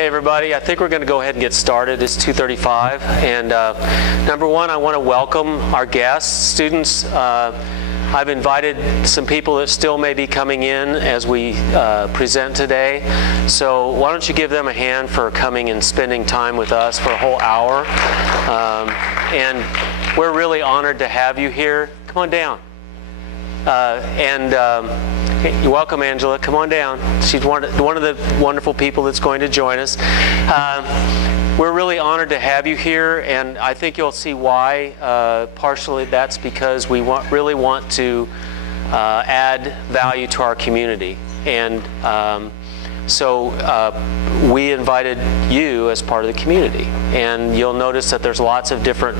Okay, everybody, I think we're going to go ahead and get started. It's 2:35, and number one, I want to welcome our guests, students. I've invited some people that still may be coming in as we present today. So why don't you give them a hand for coming and spending time with us for a whole hour. And we're really honored to have you here. Come on down. You're welcome, Angela. Come on down. She's one of the wonderful people that's going to join us. We're really honored to have you here, and I think you'll see why. Partially that's because we really want to add value to our community. And so we invited you as part of the community. And you'll notice that there's lots of different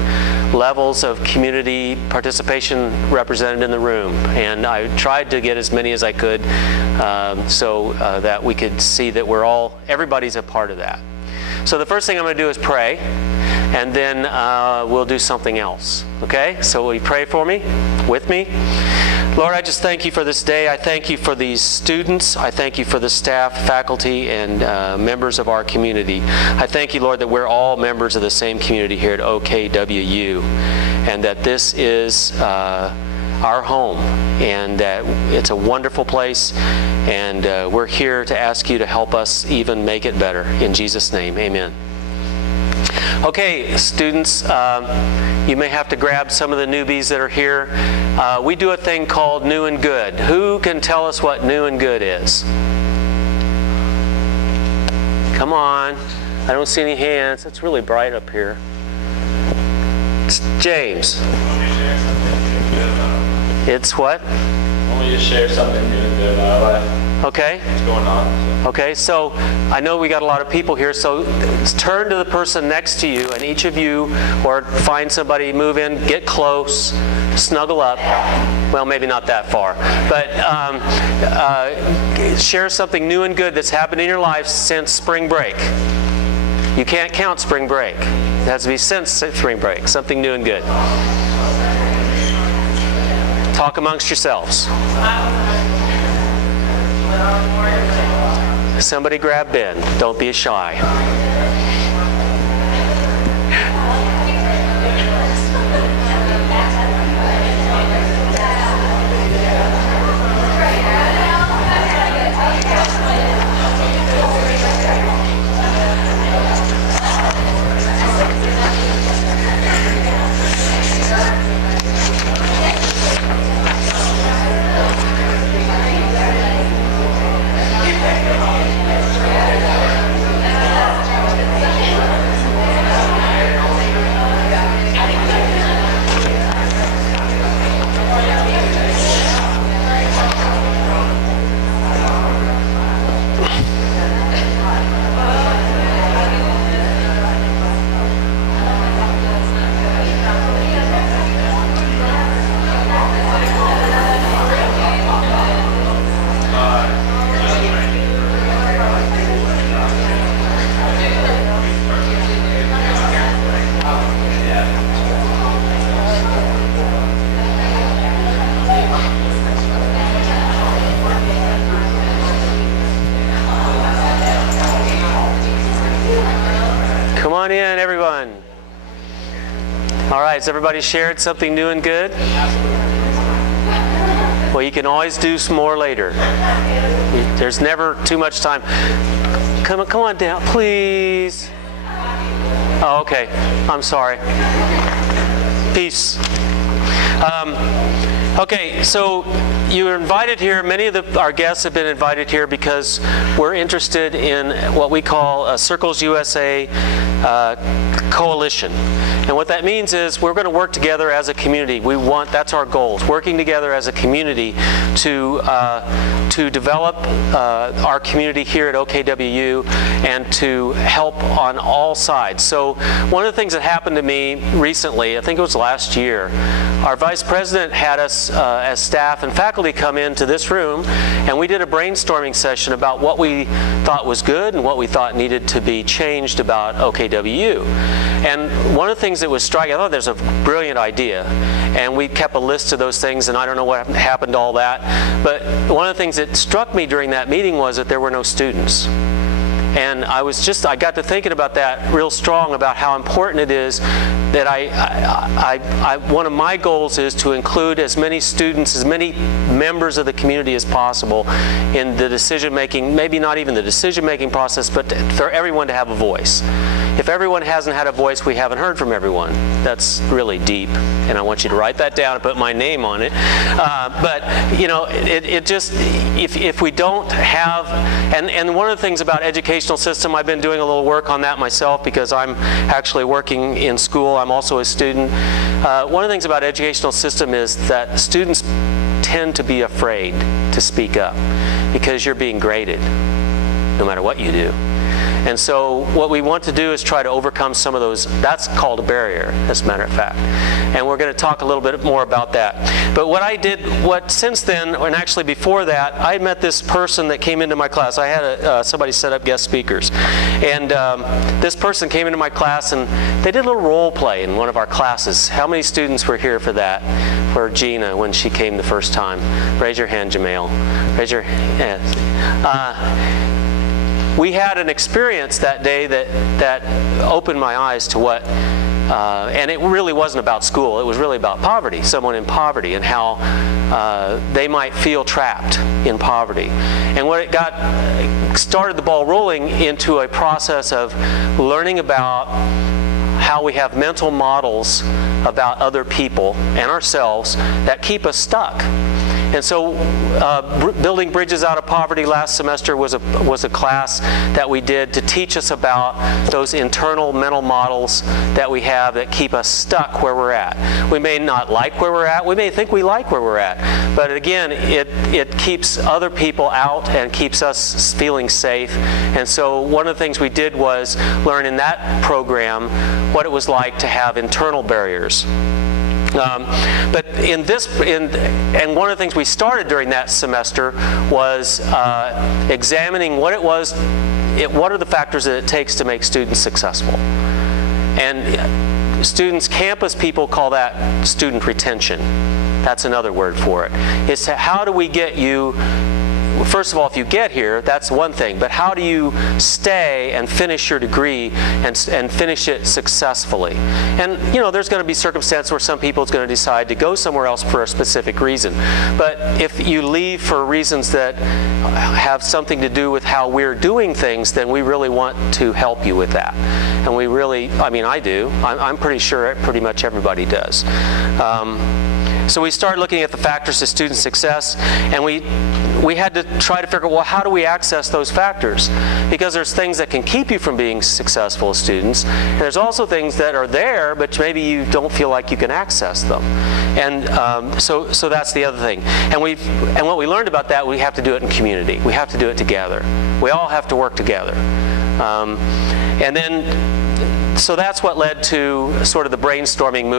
levels of community participation represented in the room. And I tried to get as many as I could so that we could see that everybody's a part of that. So the first thing I'm going to do is pray, and then we'll do something else. Okay? So will you pray for me, with me? Lord, I just thank you for this day. I thank you for these students. I thank you for the staff, faculty, and members of our community. I thank you, Lord, that we're all members of the same community here at OKWU, and that this is our home, and that it's a wonderful place, and we're here to ask you to help us even make it better. In Jesus' name, amen. Okay, students, you may have to grab some of the newbies that are here. We do a thing called New and Good. Who can tell us what New and Good is? Come on. I don't see any hands. It's really bright up here. It's James. It's what? I want you to share something new and good about our life. Okay. What's going on? Okay, so I know we got a lot of people here, so turn to the person next to you, and each of you, or find somebody, move in, get close, snuggle up. Well, maybe not that far, but share something new and good that's happened in your life since spring break. You can't count spring break. It has to be since spring break, something new and good. Talk amongst yourselves. Somebody grab Ben. Don't be shy. Come on in, everyone. All right, has everybody shared something new and good? Well, you can always do some more later. There's never too much time. Come on down, please. Oh, okay. I'm sorry. Peace. Okay, so you're invited here. Many of our guests have been invited here because we're interested in what we call Circles USA Coalition. And what that means is we're going to work together as a community. That's our goals, working together as a community to develop our community here at OKWU and to help on all sides. So one of the things that happened to me recently, I think it was last year, our vice president had us as staff and faculty come into this room, and we did a brainstorming session about what we thought was good and what we thought needed to be changed about OKWU. And one of the things that was striking, I thought there's a brilliant idea, and we kept a list of those things, and I don't know what happened to all that, but one of the things that struck me during that meeting was that there were no students. And I got to thinking about that real strong, about how important it is that one of my goals is to include as many students, as many members of the community as possible in the decision-making, maybe not even the decision-making process, but for everyone to have a voice. If everyone hasn't had a voice, we haven't heard from everyone. That's really deep, and I want you to write that down and put my name on it. But you know, it just, if we don't have, and one of the things about educational system, I've been doing a little work on that myself because I'm actually working in school. I'm also a student. One of the things about educational system is that students tend to be afraid to speak up because you're being graded no matter what you do. And so what we want to do is try to overcome some of those. That's called a barrier, as a matter of fact. And we're going to talk a little bit more about that. But since then, and actually before that, I met this person that came into my class. I had somebody set up guest speakers. And this person came into my class, and they did a little role play in one of our classes. How many students were here for that? For Gina, when she came the first time? Raise your hand, Jamel. Raise your hand. We had an experience that day that opened my eyes to what, and it really wasn't about school, it was really about poverty, someone in poverty, and how they might feel trapped in poverty. And what it started the ball rolling into a process of learning about how we have mental models about other people and ourselves that keep us stuck. And so Building Bridges Out of Poverty last semester was a class that we did to teach us about those internal mental models that we have that keep us stuck where we're at. We may not like where we're at. We may think we like where we're at. But again, it keeps other people out and keeps us feeling safe. And so one of the things we did was learn in that program what it was like to have internal barriers. But and one of the things we started during that semester was examining what are the factors that it takes to make students successful. And campus people call that student retention. That's another word for it. It's how do we get you, first of all, if you get here, that's one thing, but how do you stay and finish your degree and finish it successfully? And you know, there's going to be circumstances where some people is going to decide to go somewhere else for a specific reason. But if you leave for reasons that have something to do with how we're doing things, then we really want to help you with that. And we really, I mean, I do. I'm pretty sure pretty much everybody does. So we started looking at the factors to student success, and we had to try to figure out, well, how do we access those factors? Because there's things that can keep you from being successful as students, and there's also things that are there, but maybe you don't feel like you can access them. And so that's the other thing. And what we learned about that, we have to do it in community. We have to do it together. We all have to work together. So that's what led to sort of the brainstorming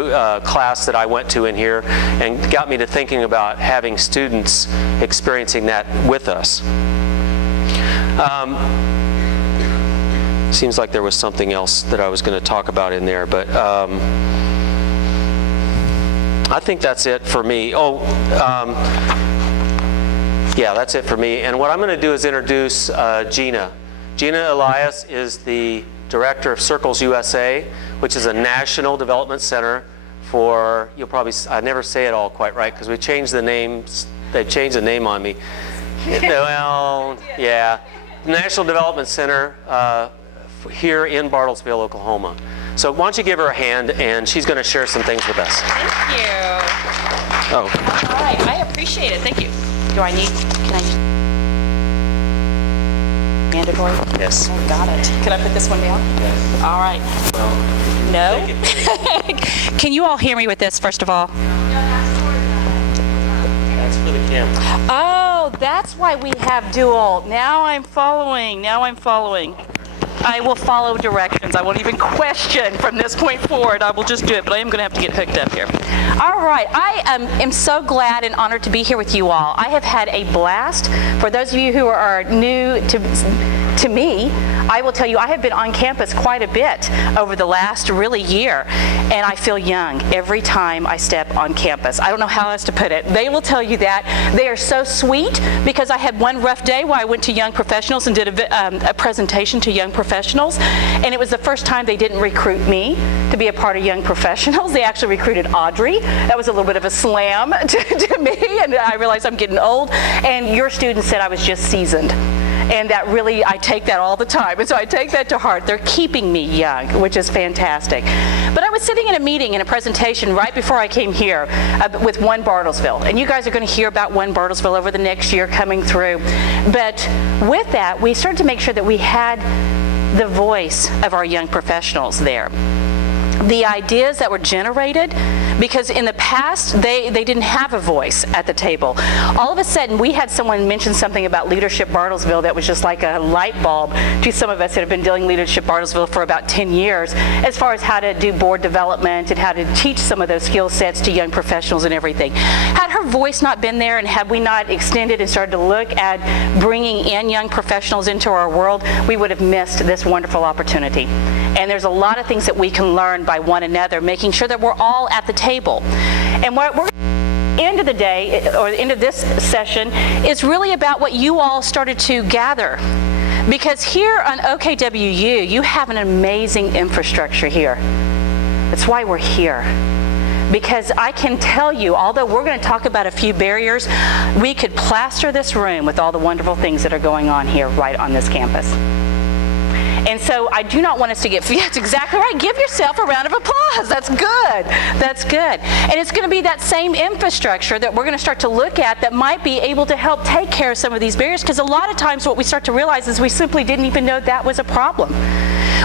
class that I went to in here, and got me to thinking about having students experiencing that with us. Seems like there was something else that I was going to talk about in there, but I think that's it for me. Yeah, that's it for me. And what I'm going to do is introduce Gina. Gina Elias is the Director of Circles USA, which is a national development center for, I never say it all quite right because we changed the names, they changed the name on me. Well, yeah. National Development Center here in Bartlesville, Oklahoma. So why don't you give her a hand, and she's going to share some things with us. Thank you. Oh. All right, I appreciate it. Thank you. Can I mandatory? Yes. I got it. Can I put this one down? Yes. All right. No? Can you all hear me with this, first of all? That's for the camera. Oh, that's why we have dual. Now I'm following. I will follow directions. I won't even question from this point forward. I will just do it, but I am going to have to get hooked up here. All right. I am so glad and honored to be here with you all. I have had a blast. For those of you who are new to me, I will tell you I have been on campus quite a bit over the last really year, and I feel young every time I step on campus. I don't know how else to put it. They will tell you that. They are so sweet because I had one rough day where I went to young professionals and did a presentation to young professionals, and it was the first time they didn't recruit me to be a part of young professionals. They actually recruited Audrey. That was a little bit of a slam to me, and I realized I'm getting old, and your students said I was just seasoned. And that really, I take that all the time. And so I take that to heart. They're keeping me young, which is fantastic. But I was sitting in a meeting, in a presentation right before I came here with One Bartlesville. And you guys are going to hear about One Bartlesville over the next year coming through. But with that, we started to make sure that we had the voice of our young professionals there. The ideas that were generated, because in the past they didn't have a voice at the table. All of a sudden we had someone mention something about Leadership Bartlesville that was just like a light bulb to some of us that have been doing Leadership Bartlesville for about 10 years as far as how to do board development and how to teach some of those skill sets to young professionals and everything. Had her voice not been there and had we not extended and started to look at bringing in young professionals into our world, we would have missed this wonderful opportunity. And there's a lot of things that we can learn by one another, making sure that we're all at the table. And what we're end of the day, or the end of this session, is really about what you all started to gather. Because here on OKWU, you have an amazing infrastructure here. That's why we're here. Because I can tell you, although we're going to talk about a few barriers, we could plaster this room with all the wonderful things that are going on here right on this campus. And so I do not want us to get, that's exactly right, give yourself a round of applause. That's good. That's good. And it's going to be that same infrastructure that we're going to start to look at that might be able to help take care of some of these barriers, because a lot of times what we start to realize is we simply didn't even know that was a problem.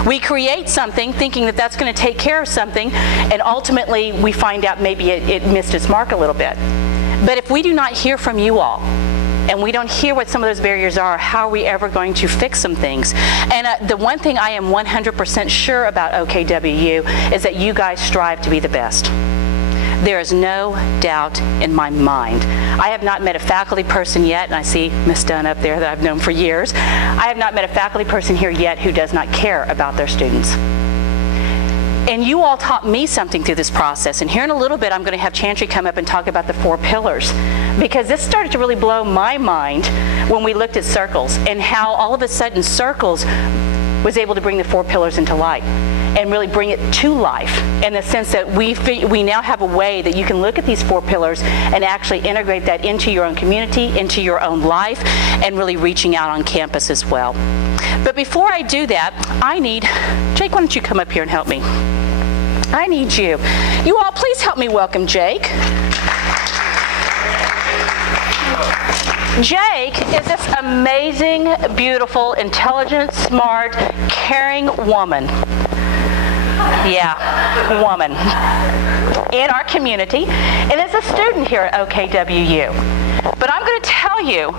We create something thinking that that's going to take care of something, and ultimately we find out maybe it missed its mark a little bit. But if we do not hear from you all, and we don't hear what some of those barriers are, how are we ever going to fix some things? And the one thing I am 100% sure about OKWU is that you guys strive to be the best. There is no doubt in my mind. I have not met a faculty person yet, and I see Miss Dunn up there that I've known for years. I have not met a faculty person here yet who does not care about their students. And you all taught me something through this process. And here in a little bit, I'm going to have Chantry come up and talk about the 4 pillars. Because this started to really blow my mind when we looked at circles and how all of a sudden circles was able to bring the 4 pillars into light and really bring it to life in the sense that we now have a way that you can look at these 4 pillars and actually integrate that into your own community, into your own life, and really reaching out on campus as well. But before I do that, I need, Jake, why don't you come up here and help me? I need you. You all, please help me welcome Jake. Jake is this amazing, beautiful, intelligent, smart, caring woman. Yeah, woman. In our community, and is a student here at OKWU. But I'm going to tell you,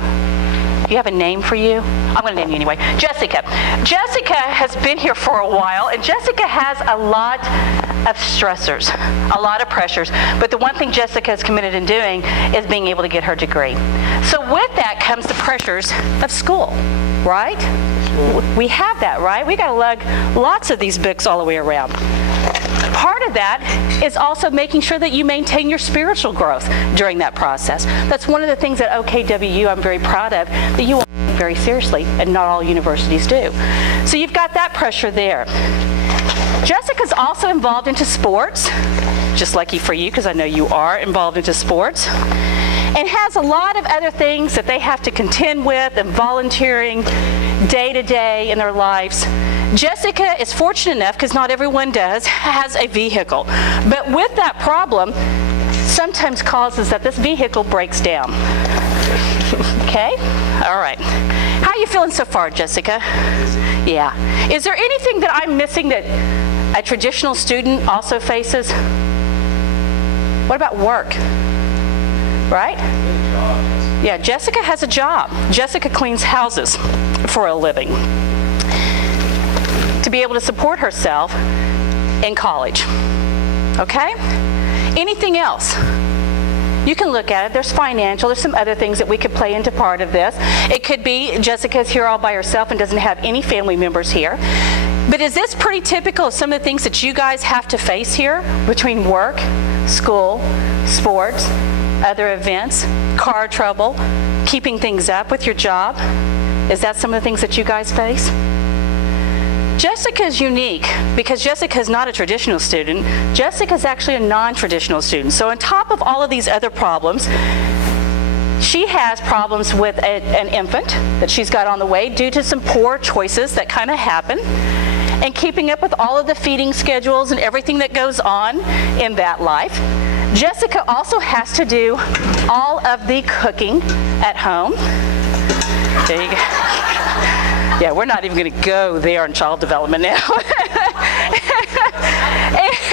do you have a name for you? I'm going to name you anyway. Jessica. Jessica has been here for a while, and Jessica has a lot of stressors, a lot of pressures. But the one thing Jessica is committed in doing is being able to get her degree. So with that comes the pressures of school, right? We have that, right? We got to lug lots of these books all the way around. Part of that is also making sure that you maintain your spiritual growth during that process. That's one of the things at OKWU I'm very proud of, that you all take very seriously, and not all universities do. So you've got that pressure there. Jessica's also involved into sports, just lucky for you because I know you are involved into sports, and has a lot of other things that they have to contend with and volunteering day to day in their lives. Jessica is fortunate enough, because not everyone does, has a vehicle. But with that problem, sometimes causes that this vehicle breaks down. Okay? All right. How are you feeling so far, Jessica? Yeah. Is there anything that I'm missing that a traditional student also faces? What about work? Right? Yeah, Jessica has a job. Jessica cleans houses for a living. to be able to support herself in college. Okay? Anything else? You can look at it. There's financial. There's some other things that we could play into part of this. It could be Jessica's here all by herself and doesn't have any family members here. But is this pretty typical of some of the things that you guys have to face here between work, school, sports, other events, car trouble, keeping things up with your job? Is that some of the things that you guys face? Jessica's unique because Jessica's not a traditional student. Jessica's actually a non-traditional student. So on top of all of these other problems, she has problems with an infant that she's got on the way due to some poor choices that kind of happen, and keeping up with all of the feeding schedules and everything that goes on in that life. Jessica also has to do all of the cooking at home. There you go. Yeah, we're not even going to go there on child development now.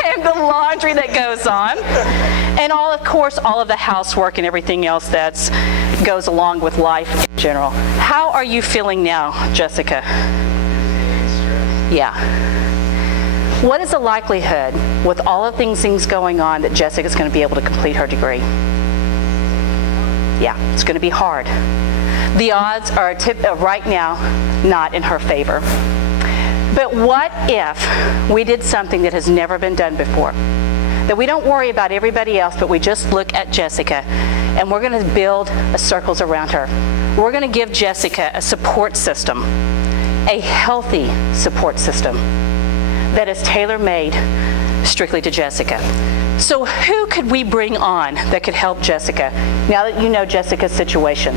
And the laundry that goes on. And of course, all of the housework and everything else that goes along with life in general. How are you feeling now, Jessica? Yeah. What is the likelihood, with all of things going on, that Jessica's going to be able to complete her degree? Yeah, it's going to be hard. The odds are right now not in her favor. But what if we did something that has never been done before? That we don't worry about everybody else, but we just look at Jessica, and we're going to build circles around her. We're going to give Jessica a support system, a healthy support system that is tailor-made strictly to Jessica. So who could we bring on that could help Jessica, now that you know Jessica's situation?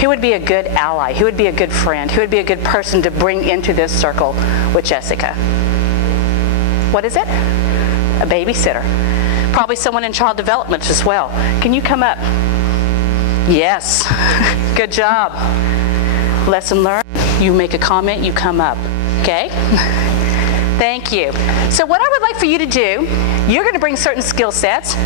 Who would be a good ally? Who would be a good friend? Who would be a good person to bring into this circle with Jessica? What is it? A babysitter. Probably someone in child development as well. Can you come up? Yes. Good job. Lesson learned. You make a comment, you come up. Okay? Thank you. So what I would like for you to do, you're going to bring certain skill sets.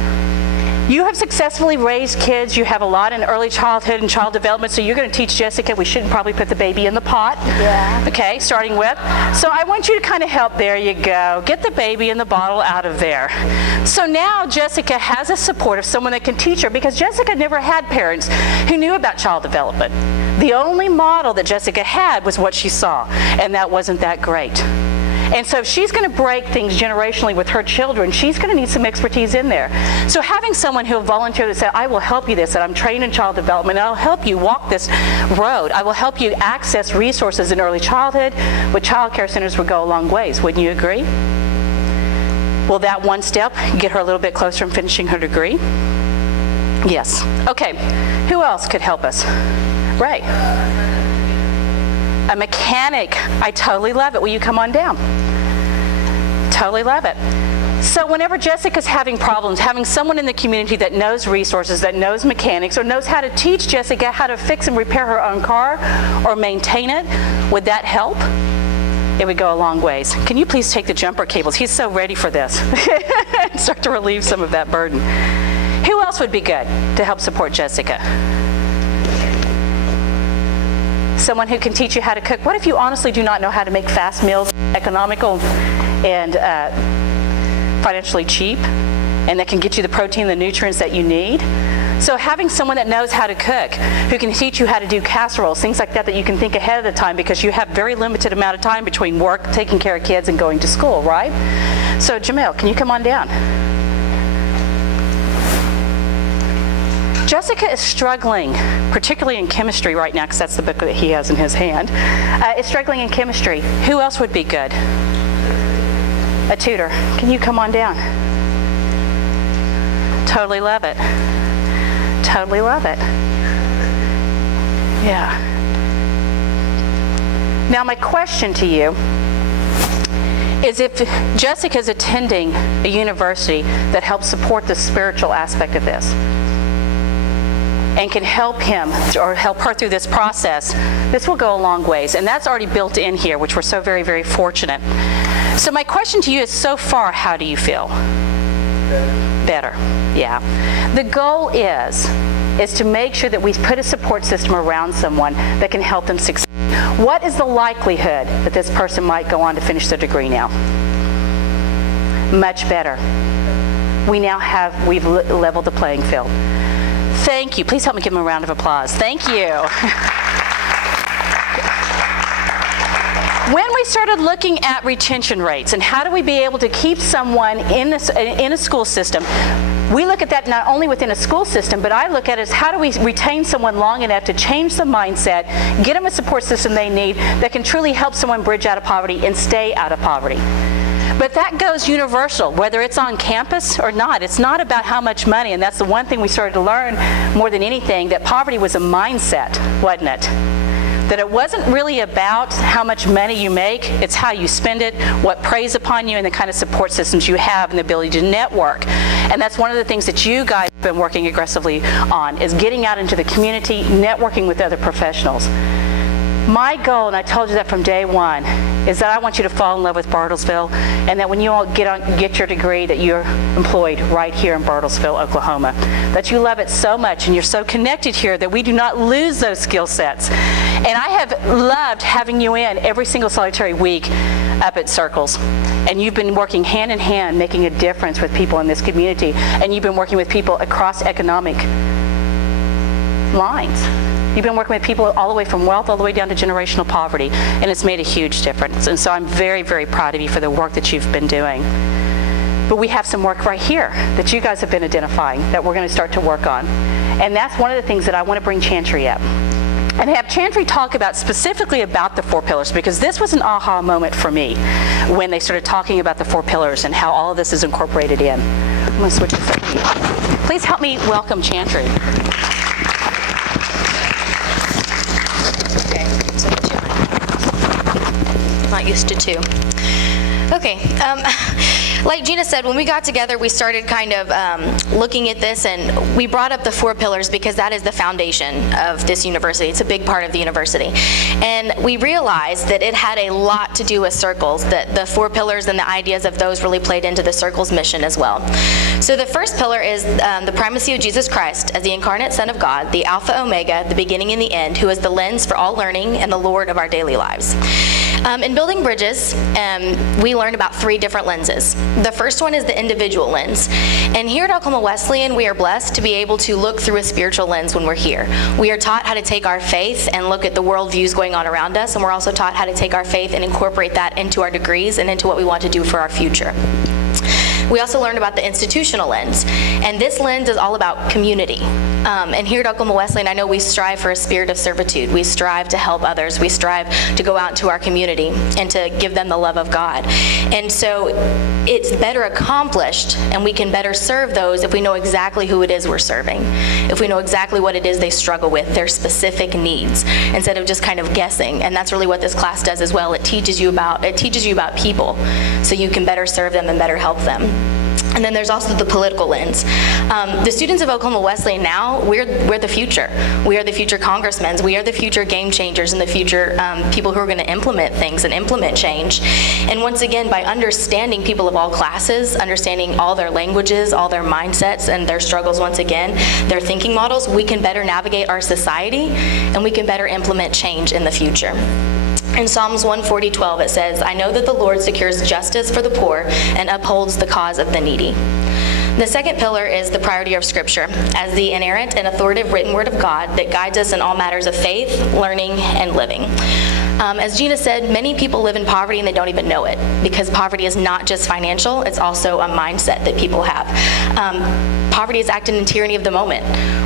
You have successfully raised kids. You have a lot in early childhood and child development, so you're going to teach Jessica we shouldn't probably put the baby in the pot. Yeah. Okay, starting with. So I want you to kind of help. There you go. Get the baby in the bottle out of there. So now Jessica has a support of someone that can teach her, because Jessica never had parents who knew about child development. The only model that Jessica had was what she saw, and that wasn't that great. And so if she's going to break things generationally with her children, she's going to need some expertise in there. So having someone who will volunteer to say, I will help you this, and I'm trained in child development, and I'll help you walk this road. I will help you access resources in early childhood with child care centers would go a long ways. Wouldn't you agree? Will that one step get her a little bit closer in finishing her degree? Yes. Okay. Who else could help us? Ray. A mechanic. I totally love it. Will you come on down? Totally love it. So whenever Jessica's having problems, having someone in the community that knows resources, that knows mechanics, or knows how to teach Jessica how to fix and repair her own car or maintain it, would that help? It would go a long ways. Can you please take the jumper cables? He's so ready for this. Start to relieve some of that burden. Who else would be good to help support Jessica? Someone who can teach you how to cook. What if you honestly do not know how to make fast meals, economical and financially cheap, and that can get you the protein, the nutrients that you need? So having someone that knows how to cook, who can teach you how to do casseroles, things like that you can think ahead of the time, because you have very limited amount of time between work, taking care of kids, and going to school, right? So Jamel, can you come on down? Jessica is struggling, particularly in chemistry right now, because that's the book that he has in his hand, is struggling in chemistry. Who else would be good? A tutor. Can you come on down? Totally love it. Totally love it. Yeah. Now my question to you is, if Jessica's attending a university that helps support the spiritual aspect of this, and can help him or help her through this process, this will go a long ways. And that's already built in here, which we're so very, very fortunate. So my question to you is, so far, how do you feel? Better. Yeah. The goal is to make sure that we put a support system around someone that can help them succeed. What is the likelihood that this person might go on to finish their degree now? Much better. We've leveled the playing field. Thank you. Please help me give them a round of applause. Thank you. When we started looking at retention rates and how do we be able to keep someone in a school system, we look at that not only within a school system, but I look at it as how do we retain someone long enough to change the mindset, get them a support system they need that can truly help someone bridge out of poverty and stay out of poverty. But that goes universal, whether it's on campus or not. It's not about how much money, and that's the one thing we started to learn more than anything, that poverty was a mindset, wasn't it? That it wasn't really about how much money you make, it's how you spend it, what preys upon you, and the kind of support systems you have and the ability to network. And that's one of the things that you guys have been working aggressively on, is getting out into the community, networking with other professionals. My goal, and I told you that from day one, is that I want you to fall in love with Bartlesville, and that when you all get your degree, that you're employed right here in Bartlesville, Oklahoma. That you love it so much and you're so connected here that we do not lose those skill sets. And I have loved having you in every single solitary week up at Circles. And you've been working hand in hand, making a difference with people in this community. And you've been working with people across economic lines. You've been working with people all the way from wealth all the way down to generational poverty, and it's made a huge difference. And so I'm very, very proud of you for the work that you've been doing. But we have some work right here that you guys have been identifying that we're going to start to work on. And that's one of the things that I want to bring Chantry up. And have Chantry talk about specifically about the 4 pillars, because this was an aha moment for me when they started talking about the 4 pillars and how all of this is incorporated in. I'm going to switch this up to you. Please help me welcome Chantry. Not used to 2. Okay. Like Gina said, when we got together, we started kind of looking at this, and we brought up the 4 pillars because that is the foundation of this university. It's a big part of the university. And we realized that it had a lot to do with Circles, that the 4 pillars and the ideas of those really played into the Circles mission as well. So the first pillar is the primacy of Jesus Christ as the incarnate Son of God, the Alpha Omega, the beginning and the end, who is the lens for all learning and the Lord of our daily lives. In building bridges, we learned about 3 different lenses. The first one is the individual lens. And here at Oklahoma Wesleyan, we are blessed to be able to look through a spiritual lens when we're here. We are taught how to take our faith and look at the worldviews going on around us, and we're also taught how to take our faith and incorporate that into our degrees and into what we want to do for our future. We also learned about the institutional lens, and this lens is all about community. And here at Oklahoma Wesleyan, I know we strive for a spirit of servitude. We strive to help others. We strive to go out into our community and to give them the love of God. And so it's better accomplished, and we can better serve those if we know exactly who it is we're serving, if we know exactly what it is they struggle with, their specific needs, instead of just kind of guessing. And that's really what this class does as well. It teaches you about people, so you can better serve them and better help them. And then there's also the political lens. The students of Oklahoma Wesleyan now, we're the future. We are the future congressmen. We are the future game changers and the future people who are going to implement things and implement change. And once again, by understanding people of all classes, understanding all their languages, all their mindsets and their struggles, once again, their thinking models, we can better navigate our society and we can better implement change in the future. In Psalms 140:12, it says, "I know that the Lord secures justice for the poor and upholds the cause of the needy." The second pillar is the priority of Scripture as the inerrant and authoritative written word of God that guides us in all matters of faith, learning, and living. As Gina said, many people live in poverty and they don't even know it, because poverty is not just financial, it's also a mindset that people have. Poverty is acting in tyranny of the moment,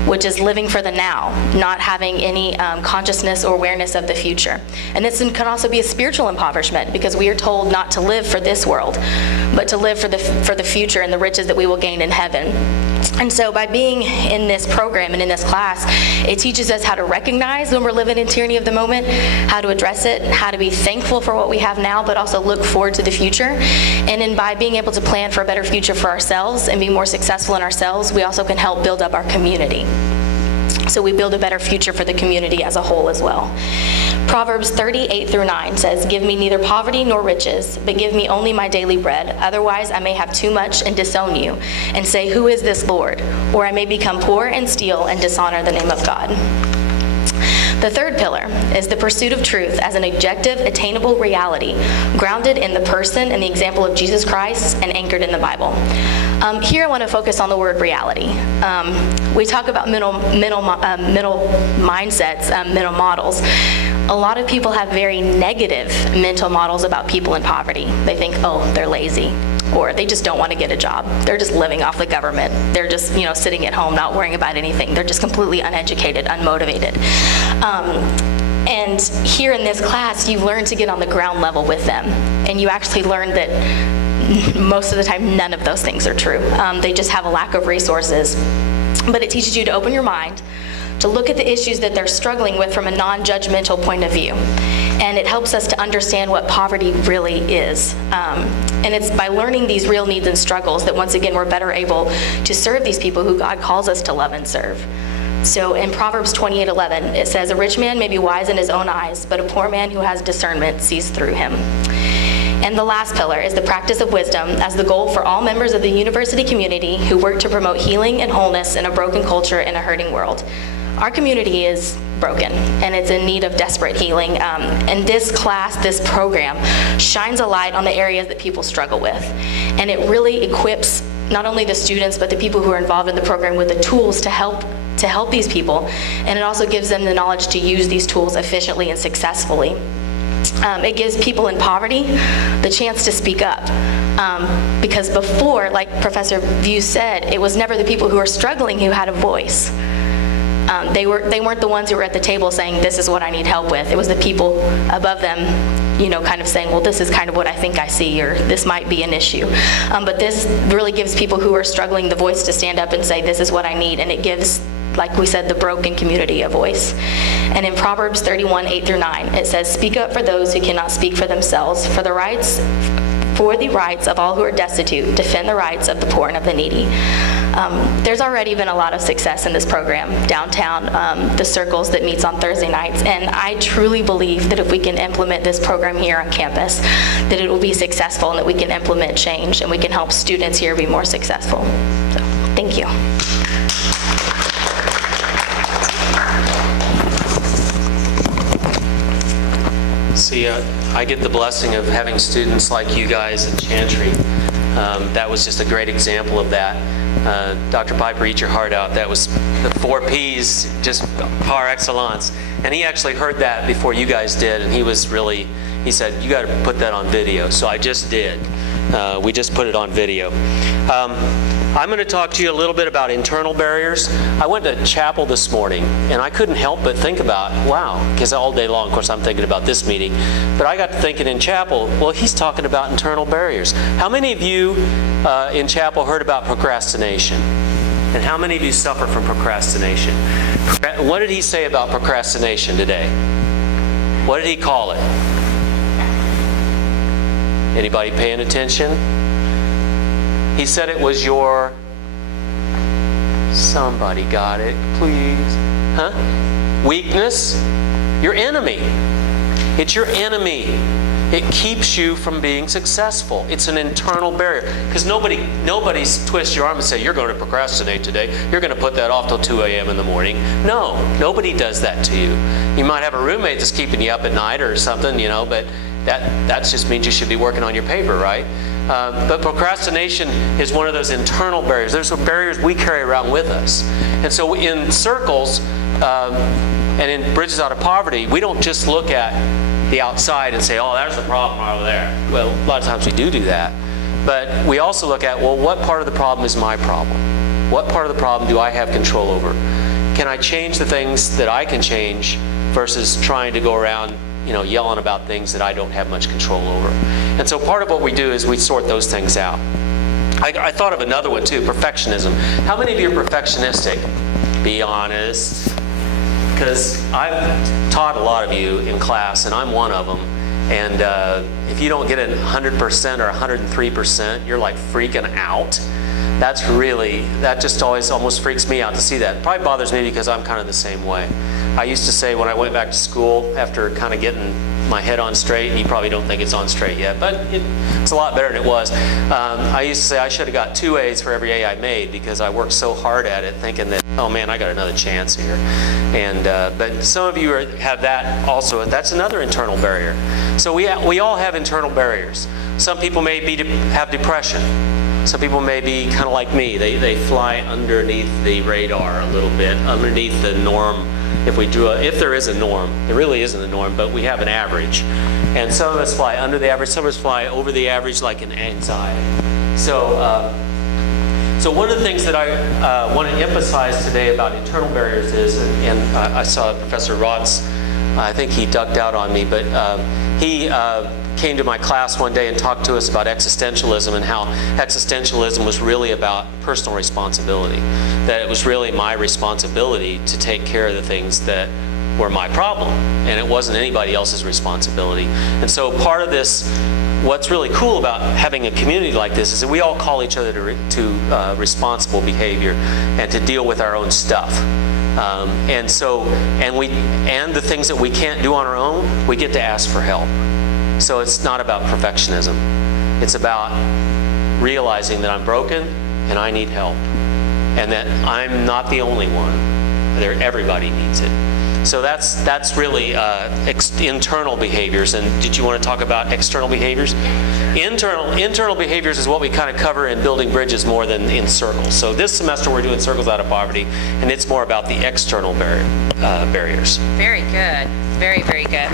which is living for the now, not having any consciousness or awareness of the future. And this can also be a spiritual impoverishment, because we are told not to live for this world, but to live for the future and the riches that we will gain in heaven. And so by being in this program and in this class, it teaches us how to recognize when we're living in tyranny of the moment, how to address it, how to be thankful for what we have now, but also look forward to the future. And then by being able to plan for a better future for ourselves and be more successful in ourselves, we also can help build up our community. So we build a better future for the community as a whole as well. Proverbs 30:8-9 says, "Give me neither poverty nor riches, but give me only my daily bread. Otherwise I may have too much and disown you, and say, 'Who is this Lord?' Or I may become poor and steal and dishonor the name of God." The third pillar is the pursuit of truth as an objective, attainable reality, grounded in the person and the example of Jesus Christ and anchored in the Bible. Here I want to focus on the word reality. We talk about mental mindsets, mental models. A lot of people have very negative mental models about people in poverty. They think, oh, they're lazy, or they just don't want to get a job. They're just living off the government. They're just, sitting at home, not worrying about anything. They're just completely uneducated, unmotivated. And here in this class, you learn to get on the ground level with them. And you actually learn that most of the time, none of those things are true. They just have a lack of resources. But it teaches you to open your mind, to look at the issues that they're struggling with from a non-judgmental point of view. And it helps us to understand what poverty really is. And it's by learning these real needs and struggles that once again we're better able to serve these people who God calls us to love and serve. So in Proverbs 28:11, it says, "A rich man may be wise in his own eyes, but a poor man who has discernment sees through him." And the last pillar is the practice of wisdom as the goal for all members of the university community who work to promote healing and wholeness in a broken culture in a hurting world. Our community is broken and it's in need of desperate healing. And this class, this program, shines a light on the areas that people struggle with. And it really equips not only the students, but the people who are involved in the program with the tools to help these people. And it also gives them the knowledge to use these tools efficiently and successfully. It gives people in poverty the chance to speak up. Because before, like Professor View said, it was never the people who were struggling who had a voice. They weren't the ones who were at the table saying, this is what I need help with. It was the people above them, kind of saying, well, this is kind of what I think I see, or this might be an issue. But this really gives people who are struggling the voice to stand up and say, this is what I need. And it gives, like we said, the broken community a voice. And in Proverbs 31:8-9, it says, "Speak up for those who cannot speak for themselves, for the rights of all who are destitute, defend the rights of the poor and of the needy." There's already been a lot of success in this program downtown, the circles that meets on Thursday nights, and I truly believe that if we can implement this program here on campus, that it will be successful and that we can implement change and we can help students here be more successful. So, thank you. See, I get the blessing of having students like you guys at Chantry. That was just a great example of that. Dr. Piper, eat your heart out. That was the 4 Ps, just par excellence. And he actually heard that before you guys did, and he said, you got to put that on video. So I just did. We just put it on video. I'm going to talk to you a little bit about internal barriers. I went to chapel this morning, and I couldn't help but think about, wow, because all day long, of course, I'm thinking about this meeting, but I got to thinking in chapel, well, he's talking about internal barriers. How many of you in chapel heard about procrastination? And how many of you suffer from procrastination? What did he say about procrastination today? What did he call it? Anybody paying attention? He said it was your... Somebody got it, please. Huh? Weakness. Your enemy. It's your enemy. It keeps you from being successful. It's an internal barrier. Because nobody's twist your arm and say, you're going to procrastinate today. You're going to put that off till 2 a.m. in the morning. No, nobody does that to you. You might have a roommate that's keeping you up at night or something, but that just means you should be working on your paper, right? But procrastination is one of those internal barriers. There's some barriers we carry around with us. And so in circles and in Bridges Out of Poverty, we don't just look at the outside and say, oh, there's the problem over there. Well, a lot of times we do that. But we also look at, well, what part of the problem is my problem? What part of the problem do I have control over? Can I change the things that I can change versus trying to go around yelling about things that I don't have much control over? And so part of what we do is we sort those things out. I thought of another one too, perfectionism. How many of you are perfectionistic? Be honest. Because I've taught a lot of you in class, and I'm one of them. And if you don't get 100% or 103%, you're like freaking out. That just always almost freaks me out to see that. It probably bothers me because I'm kind of the same way. I used to say when I went back to school after kind of getting my head on straight. You probably don't think it's on straight yet, but it's a lot better than it was. I used to say I should have got 2 A's for every A I made because I worked so hard at it, thinking that, oh man, I got another chance here. And but some of you have that also. That's another internal barrier. So we all have internal barriers. Some people may have depression. Some people may be kind of like me. They fly underneath the radar a little bit, underneath the norm. If there is a norm, there really isn't a norm, but we have an average. And some of us fly under the average, some of us fly over the average, like an anxiety. So one of the things that I want to emphasize today about internal barriers is, and I saw Professor Rotz, I think he ducked out on me, but he came to my class one day and talked to us about existentialism and how existentialism was really about personal responsibility. That it was really my responsibility to take care of the things that were my problem, and it wasn't anybody else's responsibility. And so part of this, what's really cool about having a community like this is that we all call each other to responsible behavior and to deal with our own stuff. And the things that we can't do on our own, we get to ask for help. So it's not about perfectionism. It's about realizing that I'm broken and I need help, and that I'm not the only one. Everybody needs it. So that's really internal behaviors. And did you want to talk about external behaviors? Internal behaviors is what we kind of cover in building bridges more than in circles. So this semester we're doing circles out of poverty, and it's more about the external barriers. Very good. Very, very good.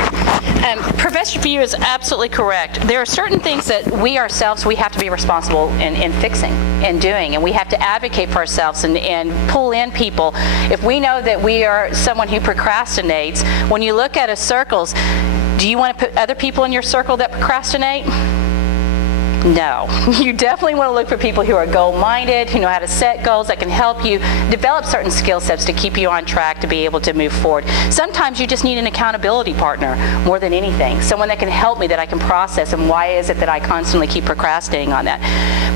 Professor Pugh is absolutely correct. There are certain things that we ourselves, we have to be responsible in fixing and doing, and we have to advocate for ourselves and pull in people. If we know that we are someone who procrastinates, when you look at circles, do you want to put other people in your circle that procrastinate? No. You definitely want to look for people who are goal-minded, who know how to set goals, that can help you develop certain skill sets to keep you on track to be able to move forward. Sometimes you just need an accountability partner more than anything, someone that can help me, that I can process, and why is it that I constantly keep procrastinating on that.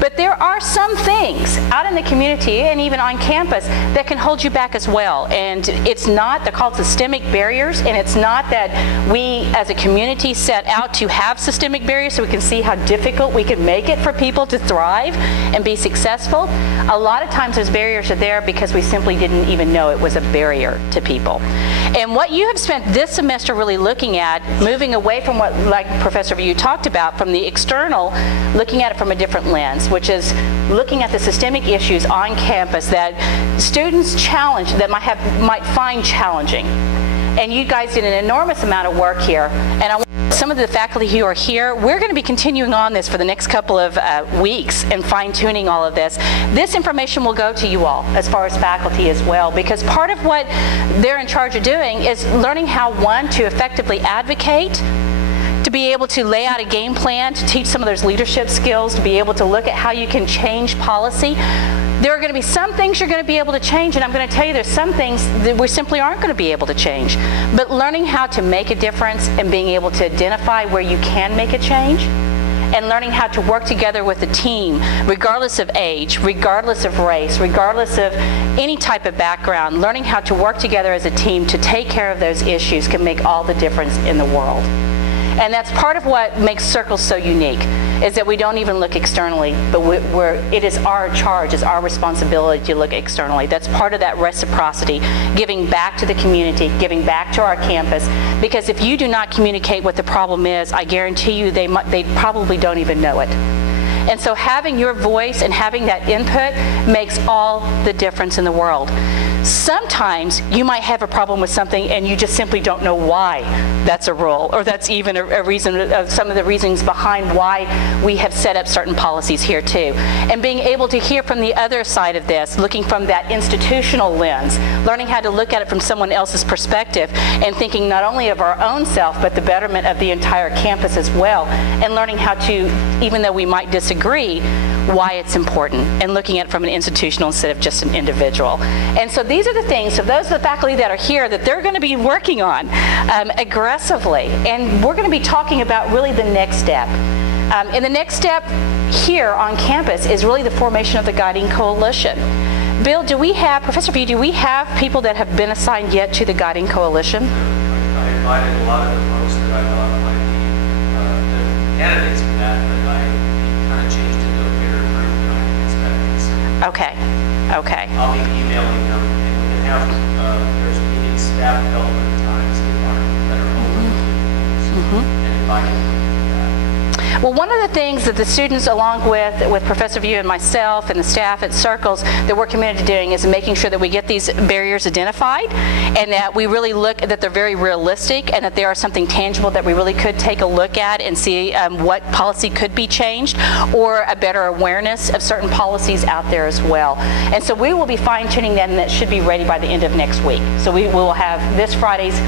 But there are some things out in the community and even on campus that can hold you back as well. And it's not, they're called systemic barriers, and it's not that we as a community set out to have systemic barriers so we can see how difficult we can make it for people to thrive and be successful. A lot of times those barriers are there because we simply didn't even know it was a barrier to people. And what you have spent this semester really looking at, moving away from what, like Professor Vu talked about, from the external, looking at it from a different lens, which is looking at the systemic issues on campus that students challenge, that might find challenging. And you guys did an enormous amount of work here, and I want some of the faculty who are here, we're going to be continuing on this for the next couple of weeks and fine-tuning all of this. This information will go to you all as far as faculty as well, because part of what they're in charge of doing is learning how, one, to effectively advocate, to be able to lay out a game plan, to teach some of those leadership skills, to be able to look at how you can change policy. There are going to be some things you're going to be able to change, and I'm going to tell you there's some things that we simply aren't going to be able to change. But learning how to make a difference and being able to identify where you can make a change, and learning how to work together with a team, regardless of age, regardless of race, regardless of any type of background, learning how to work together as a team to take care of those issues can make all the difference in the world. And that's part of what makes circles so unique, is that we don't even look externally, but it is our charge, it's our responsibility to look externally. That's part of that reciprocity, giving back to the community, giving back to our campus, because if you do not communicate what the problem is, I guarantee you they probably don't even know it. And so having your voice and having that input makes all the difference in the world. Sometimes you might have a problem with something and you just simply don't know why that's a rule, or that's even a reason, some of the reasons behind why we have set up certain policies here too. And being able to hear from the other side of this, looking from that institutional lens, learning how to look at it from someone else's perspective, and thinking not only of our own self, but the betterment of the entire campus as well, and learning how to, even though we might disagree, why it's important, and looking at it from an institutional instead of just an individual. And so these are the things, so those are the faculty that are here that they're going to be working on aggressively. And we're going to be talking about really the next step. And the next step here on campus is really the formation of the Guiding Coalition. Bill, Professor B, do we have people that have been assigned yet to the Guiding Coalition? I invited a lot of the folks that I thought might candidates for that, but I kind of changed it to a bigger group than I expected. So Okay, okay. I'll be emailing them, and we can have, there's meeting staff development times that are open and inviting them to that. Well, one of the things that the students, along with Professor View and myself and the staff at Circles, that we're committed to doing is making sure that we get these barriers identified and that we really look, that they're very realistic and that they are something tangible that we really could take a look at and see what policy could be changed or a better awareness of certain policies out there as well. And so we will be fine-tuning that, and that should be ready by the end of next week. So we will have this Friday's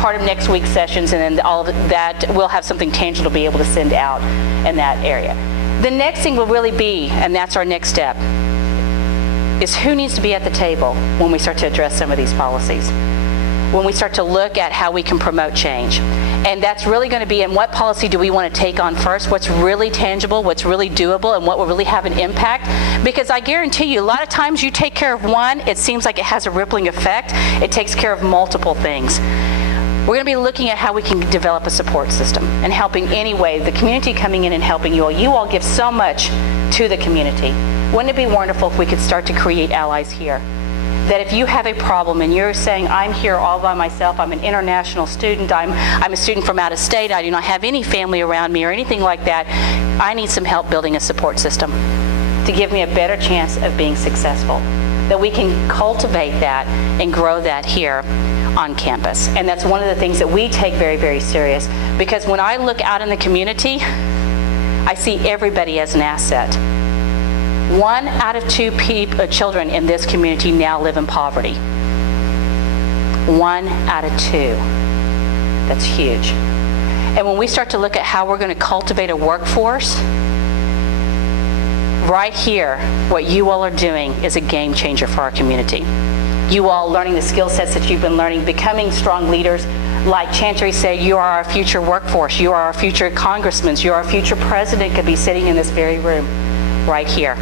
part of next week's sessions, and then all of that, we'll have something tangible to be able to send out in that area. The next thing will really be, and that's our next step, is who needs to be at the table when we start to address some of these policies, when we start to look at how we can promote change. And that's really going to be in what policy do we want to take on first, what's really tangible, what's really doable, and what will really have an impact. Because I guarantee you, a lot of times you take care of one, it seems like it has a rippling effect. It takes care of multiple things. We're going to be looking at how we can develop a support system and helping any way, the community coming in and helping you all. You all give so much to the community. Wouldn't it be wonderful if we could start to create allies here? That if you have a problem and you're saying, I'm here all by myself, I'm an international student, I'm a student from out of state, I do not have any family around me or anything like that, I need some help building a support system to give me a better chance of being successful. That we can cultivate that and grow that here on campus. And that's one of the things that we take very, very serious, because when I look out in the community, I see everybody as an asset. 1 out of 2 children in this community now live in poverty. 1 out of 2. That's huge. And when we start to look at how we're going to cultivate a workforce, right here, what you all are doing is a game changer for our community. You all learning the skill sets that you've been learning, becoming strong leaders. Like Chantry said, you are our future workforce. You are our future congressmen. You are our future president, could be sitting in this very room right here.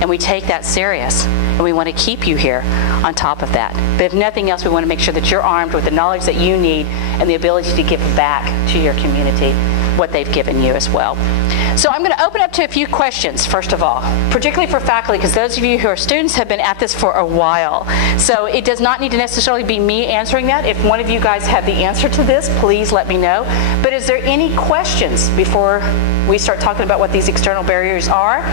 And we take that serious, and we want to keep you here on top of that. But if nothing else, we want to make sure that you're armed with the knowledge that you need and the ability to give back to your community what they've given you as well. So I'm going to open up to a few questions, first of all, particularly for faculty, because those of you who are students have been at this for a while. So it does not need to necessarily be me answering that. If one of you guys have the answer to this, please let me know. But is there any questions before we start talking about what these external barriers are?